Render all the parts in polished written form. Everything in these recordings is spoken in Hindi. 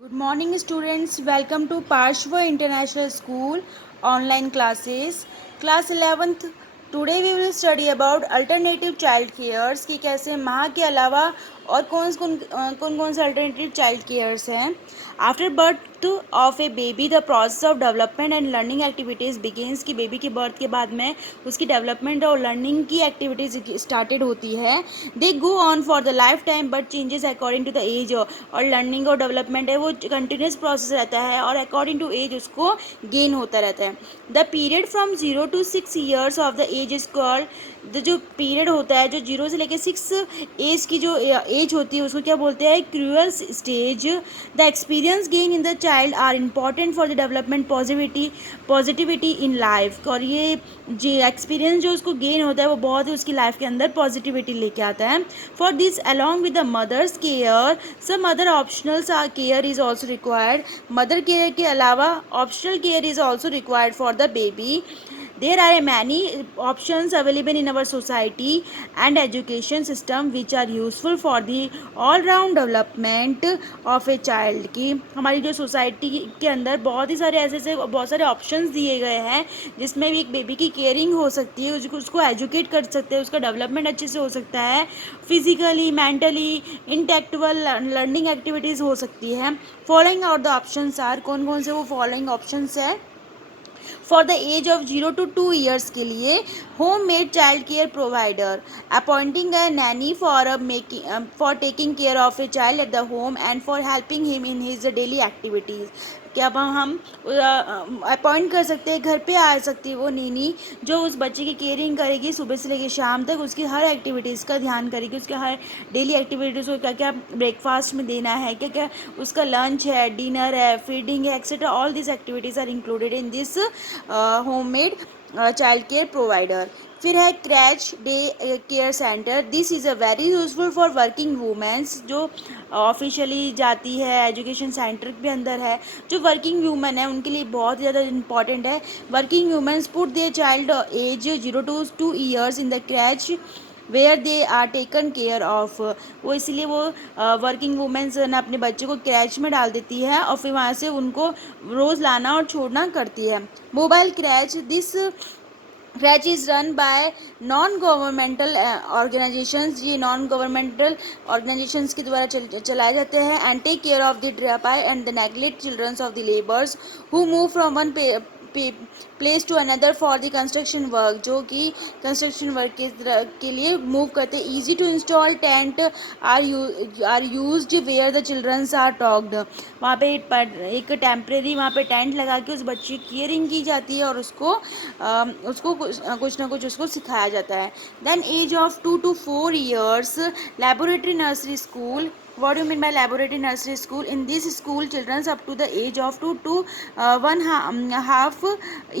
Good morning, students. Welcome to Parshva International School online classes. Class 11th. Today we will study about alternative child cares कि कैसे माँ के अलावा और कौन से alternative child cares हैं. After birth of a baby, the process of development and learning activities begins. कि बेबी के बर्थ के बाद में उसकी डेवलपमेंट और लर्निंग की एक्टिविटीज स्टार्टेड होती है. They go on for the life time but changes according to the age. और लर्निंग और डेवलपमेंट है वो कंटिन्यूस प्रोसेस रहता है और अकॉर्डिंग टू एज उसको गेन होता रहता है. The period from 0 to 6 years of the age is called. जो पीरियड होता है जो 0 से लेकर 6 एज की जो एज होती है उसको क्या बोलते हैं? Cruel stage. The experience gain in the child are important for the development positivity in life. और ये एक्सपीरियंस जो उसको गेन होता है वो बहुत ही उसकी लाइफ के अंदर पॉजिटिविटी लेके आता है. For this along with the mother's care some other optional care is also required. Mother care के अलावा optional care is also required for the baby. There are many options available in our society and education system which are useful for the all round development of a child. की हमारी जो सोसाइटी के अंदर बहुत ही सारे ऐसे बहुत सारे ऑप्शंस दिए गए हैं जिसमें भी एक बेबी की केयरिंग हो सकती है, उसको एजुकेट कर सकते हैं, उसका डेवलपमेंट अच्छे से हो सकता है, physically mentally intellectual learning activities हो सकती है. Following out the options are. कौन कौन से वो फॉलोइंग ऑप्शंस है? For the age of 0 to 2 years के लिए home made child care provider. Appointing a nanny for taking care of a child at the home and for helping him in his daily activities. क्या हम अपॉइंट कर सकते हैं, घर पे आ सकती है वो नीनी जो उस बच्चे की केयरिंग करेगी सुबह से लेकर शाम तक, उसकी हर एक्टिविटीज़ का ध्यान करेगी, उसके हर डेली एक्टिविटीज़ को क्या क्या ब्रेकफास्ट में देना है, क्या क्या उसका लंच है, डिनर है, फीडिंग है, etcetera. All this activities are included in this homemade child care provider. फिर है creche day care centre. This is a very useful for working womens जो ऑफिशियली जाती है, एजुकेशन सेंटर के अंदर है. जो वर्किंग वूमेन है उनके लिए बहुत ज़्यादा इंपॉर्टेंट है. Working womens put their child age 0 to 2 years in the creche where they are taken care of. वो इसलिए वो वर्किंग वूमेंस ना अपने बच्चे को क्रैच में डाल देती है और फिर वहाँ से उनको रोज़ लाना और छोड़ना करती है. Mobile creche. This creche is run by non governmental organisations. ये नॉन गवर्नमेंटल ऑर्गेनाइजेशंस के द्वारा चलाए जाते हैं. And take care of the ड्रापाई and the neglect childrens of the labours who move from one place to another for the construction work. जो कि कंस्ट्रक्शन वर्क के लिए मूव करते. Easy to install tent are used where the childrens are talked. वहाँ पे एक टेम्परेरी वहाँ पे टेंट लगा के उस बच्चे की केयरिंग की जाती है और उसको कुछ ना कुछ उसको सिखाया जाता है. Then age of 2 to 4 years laboratory nursery school. What do you mean by laboratory nursery school? In this school, children up to the age of 2 to 1.5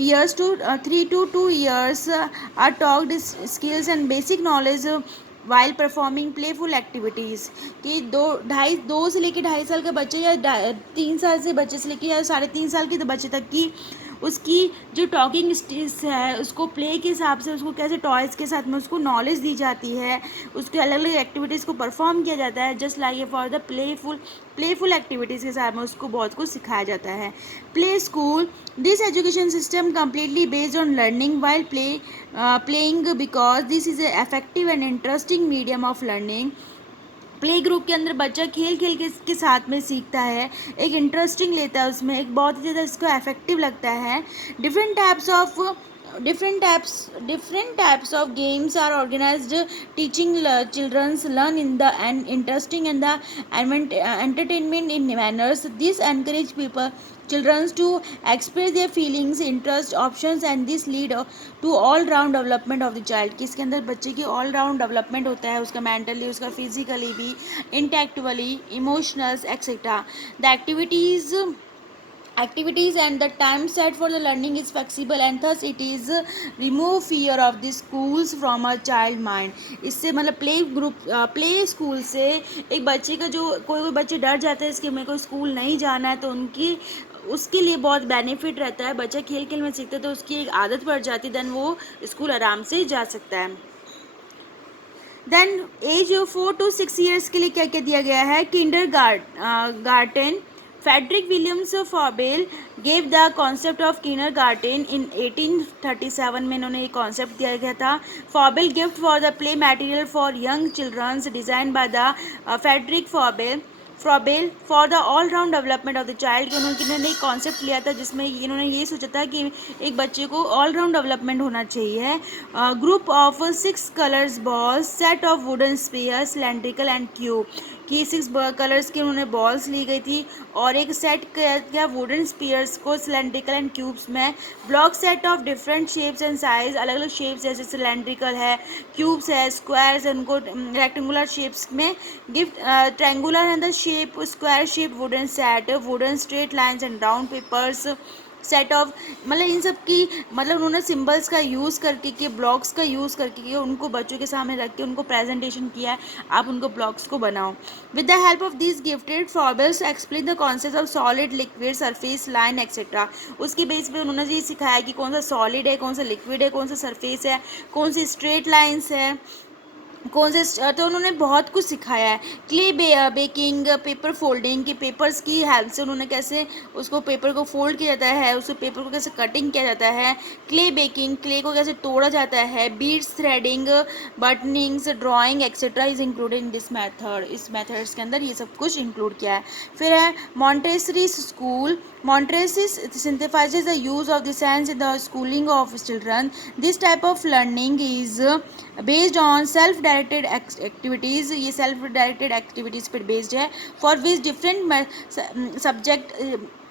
years to 3 to 2 years are taught skills and basic knowledge while performing playful activities. कि 2 से लेकर 2.5 साल का बच्चे या 3 साल से बच्चे से लेकर या 3.5 साल के बच्चे तक की उसकी जो टॉकिंग स्किल्स है उसको प्ले के हिसाब से उसको कैसे टॉयज़ के साथ में उसको नॉलेज दी जाती है, उसके अलग अलग एक्टिविटीज़ को परफॉर्म किया जाता है. Just like for the playful activities के साथ में उसको बहुत कुछ सिखाया जाता है. Play school. This education system completely based on learning while playing because this is a effective and interesting medium of learning. Play group के अंदर बच्चा खेल खेल के साथ में सीखता है, एक इंटरेस्टिंग लेता है, उसमें एक बहुत ही ज़्यादा इसको इफेक्टिव लगता है. Different types of games are organised teaching childrens learn in the and interesting and the entertainment in manners. This encourage people children to express their feelings, interest, options and this lead to all round development of the child. कि इसके अंदर बच्चे की all round development होता है, उसका mentally, उसका physically भी, intellectually, emotional etc. The activities and the time set for the learning is flexible and thus it is remove fear of the schools from a child mind. इससे मतलब प्ले स्कूल से एक बच्चे का जो कोई बच्चे डर जाता है इसके मेरे को स्कूल नहीं जाना है तो उसके लिए बहुत बेनिफिट रहता है. बच्चा खेल खेल में सीखता है तो उसकी एक आदत पड़ जाती है, देन वो स्कूल आराम से जा सकता है. देन एज 4 to 6 ईयर्स के लिए क्या क्या दिया गया है? Kinder garden Frederick Williams Froebel gave the concept of kindergarten in 1837 में इन्होंने ये concept दिया गया था. Froebel gift for the play material for young children designed by the Frederick Froebel for the all round development of the child. कि उन्होंने एक कॉन्सेप्ट लिया था जिसमें इन्होंने ये सोचा था कि एक बच्चे को ऑल राउंड डेवलपमेंट होना चाहिए. Group of 6 colours balls, set of wooden sphere, cylindrical and cube. कि 6 कलर्स की उन्होंने बॉल्स ली गई थी और एक सेट किया वुडन स्पीयर्स को सिलेंड्रिकल एंड क्यूब्स में. Block set of different shapes and size, अलग अलग शेप्स जैसे सिलेंड्रिकल है, क्यूब्स है, स्क्वायर्स है, उनको रेक्टेंगुलर शेप्स में. Gift triangular and the shape square shape wooden set, wooden straight lines and round papers set of. मतलब इन सब की मतलब उन्होंने सिंबल्स का यूज़ करके कि ब्लॉक्स का यूज़ करके कि उनको बच्चों के सामने रख के उनको प्रेजेंटेशन किया है. आप उनको ब्लॉक्स को बनाओ. With the help of this gifted Froebel's explain the concept of solid, liquid, surface, line etcetera. उसके बेस पे उन्होंने ये सिखाया कि कौन सा सॉलिड है, कौन सा लिक्विड है, कौन सा सरफेस है, कौन सी स्ट्रेट लाइन्स है, कौन से. तो उन्होंने बहुत कुछ सिखाया है. क्ले बेकिंग, पेपर फोल्डिंग की पेपर्स की हेल्प से उन्होंने कैसे उसको पेपर को फोल्ड किया जाता है, उसको पेपर को कैसे कटिंग किया जाता है. क्ले बेकिंग, क्ले को कैसे तोड़ा जाता है. Beads, threading, buttonings, drawing etcetera is included in this method. इस मेथड्स के अंदर ये सब कुछ इंक्लूड किया है. फिर है Montessori school. Montessori synthesizes the use of the science in the schooling of children. This type of learning is based on self-directed activities. ये self-directed activities पर based है. For which different subject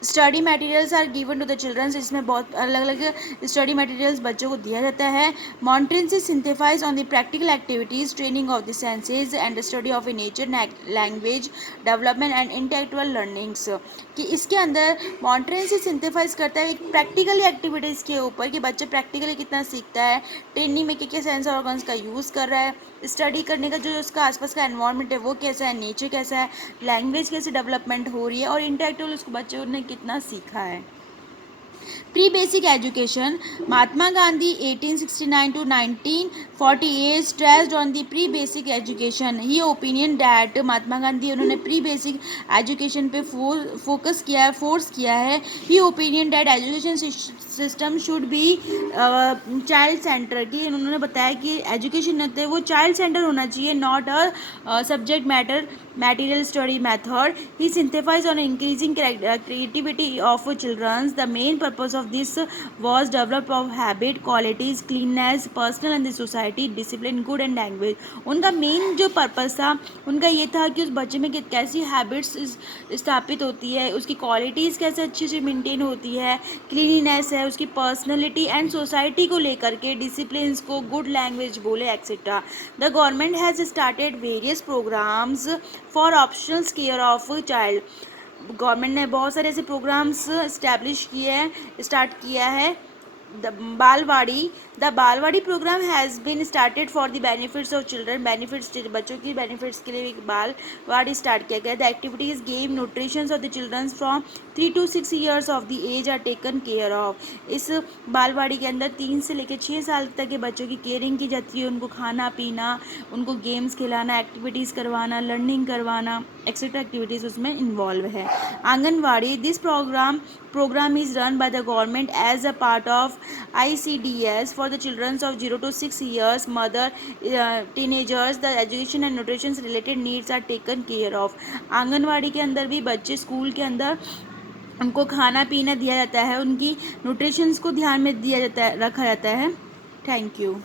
study materials are given to the childrens. इसमें बहुत अलग अलग स्टडी मटेरियल्स बच्चों को दिया जाता है. Montessori synthesise on the practical activities, training of the senses and study of a nature, language development and intellectual learnings. कि इसके अंदर Montessori सिंथेसाइज करता है एक प्रैक्टिकल एक्टिविटीज़ के ऊपर कि बच्चे प्रैक्टिकली कितना सीखता है, ट्रेनिंग में क्या सेंस ऑर्गन्स का यूज़ कर रहा है, स्टडी करने का जो उसका आसपास का एनवायरनमेंट है वो कैसा है, नेचर कैसा है, लैंग्वेज कैसे डेवलपमेंट हो रही है और इंटेलेक्चुअल उसको बच्चों ने कितना सीखा है. Pre basic education. Mahatma Gandhi 1869 to 1948 stressed on the pre basic education. He opinion that Mahatma Gandhi उन्होंने प्री बेसिक एजुकेशन पे फोकस किया है, फोर्स किया है. He opinion that education system should be child centre. की उन्होंने बताया कि एजुकेशन होते है वो चाइल्ड सेंटर होना चाहिए, not a subject matter material study method. He synthesized on increasing creativity of children. The main purpose of this was develop of habit, qualities, cleanness, personal and the society, discipline, good and language. उनका मेन जो पर्पस था उनका ये था कि उस बच्चे में कैसी हैबिट्स स्थापित होती है, उसकी क्वालिटीज़ कैसे अच्छे से मेंटेन होती है, क्लीनिनेस है, उसकी पर्सनैलिटी एंड सोसाइटी को लेकर के, डिसिप्लिन को, गुड लैंग्वेज बोले etcetera. The government has started various programmes for optional care of child. Government ने बहुत सारे ऐसे प्रोग्राम्स इस्टेब्लिश किए हैं, स्टार्ट किया है. The balwadi programme has been started for the benefits of children. Benefits बच्चों की बेनिफिट्स के लिए एक बालवाड़ी स्टार्ट किया गया. The activities game nutrition of the children from 3 to 6 years of the age are taken care of. इस बालवाड़ी के अंदर 3 से लेकर 6 साल तक के बच्चों की केयरिंग की जाती है. उनको खाना पीना, उनको गेम्स खिलाना, एक्टिविटीज़ करवाना, लर्निंग करवाना एक्सेट्रा एक्टिविटीज़ उसमें इन्वॉल्व है. Anganwadi. This program is run by the government as a part of ICDS for the children of 0 to 6 years. Mother, teenagers, the education and nutrition related needs are taken care of. Anganwadi के अंदर भी बच्चे स्कूल के अंदर उनको खाना पीना दिया जाता है, उनकी न्यूट्रिशंस को ध्यान में दिया जाता है, रखा जाता है. Thank you.